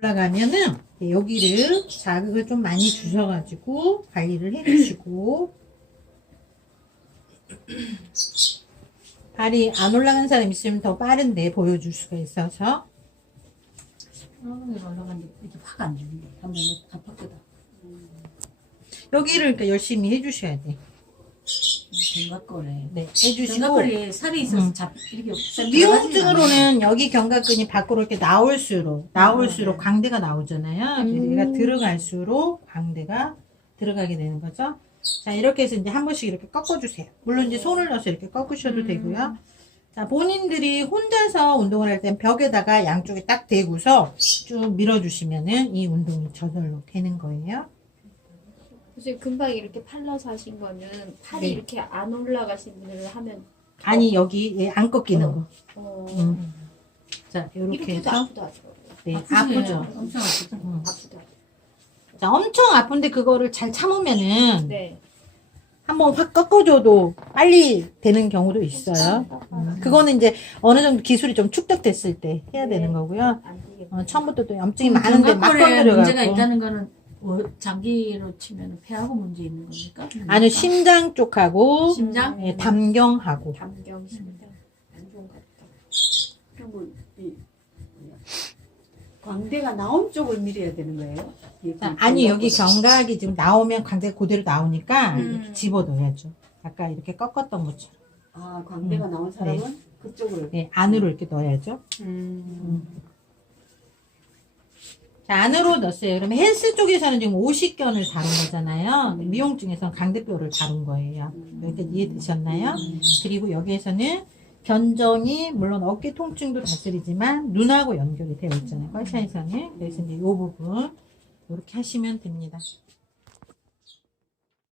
올라가면은 여기를 자극을 좀 많이 주셔가지고 관리를 해주시고 발이 안 올라간 사람 있으면 더 빠른데 보여줄 수가 있어서 엉덩이가 올라갔는데 이렇게 확안 주는데 한번 아팠거든. 여기를 그러니까 열심히 해주셔야 돼. 견갑골에. 네, 해주시고 견갑골에 살이 있어서 음. 잡 이렇게 미용증으로는 여기 견갑근이 밖으로 이렇게 나올수록 나올수록 네. 광대가 나오잖아요. 그래서 음. 얘가 들어갈수록 광대가 들어가게 되는 거죠. 자 이렇게 해서 이제 한 번씩 이렇게 꺾어주세요. 물론 이제 손을 넣어서 이렇게 꺾으셔도 음. 되고요. 자 본인들이 혼자서 운동을 할 땐 벽에다가 양쪽에 딱 대고서 쭉 밀어주시면은 이 운동이 저절로 되는 거예요. 선생님 금방 이렇게 팔라서 하신 거는 팔이 네. 이렇게 안 올라가신 분을 하면 아니 여기 얘안 꺾이는 거. 어, 음. 자 이렇게 이렇게도 해서 아프다 하더라고요. 네 아프죠. 엄청 아프죠. 음. 아프다. 자 엄청 아픈데 그거를 잘 참으면은 네. 한번 확 꺾어줘도 빨리 되는 경우도 있어요. 음, 그거는 이제 어느 정도 기술이 좀 축적됐을 때 해야 네. 되는 거고요. 안 되겠네. 어, 처음부터 또 염증이 많은데 막 견갑골에 문제가. 있다는 거는 뭐 장기로 치면 폐하고 문제 있는 겁니까? 아니요, 심장 쪽하고, 심장? 예, 담경하고. 담경 심장 안 좋은 것 같다. 그러면 이 뭐야, 광대가 나온 쪽을 밀어야 되는 거예요? 이 자, 아니, 여기 경각이 지금 나오면 광대가 그대로 나오니까 음. 이렇게 집어넣어야죠. 아까 이렇게 꺾었던 것처럼. 아 광대가 음. 나온 사람은 그쪽을 예, 안으로 이렇게 넣어야죠. 음. 자, 안으로 넣었어요. 그러면 헬스 쪽에서는 지금 오십견을 다룬 거잖아요. 미용증에서는 강대뼈를 다룬 거예요. 여기까지 이해되셨나요? 그리고 여기에서는 견정이 물론 어깨 통증도 다스리지만 눈하고 연결이 되어 있잖아요. 컬차에서는. 그래서 이제 이 부분 이렇게 하시면 됩니다.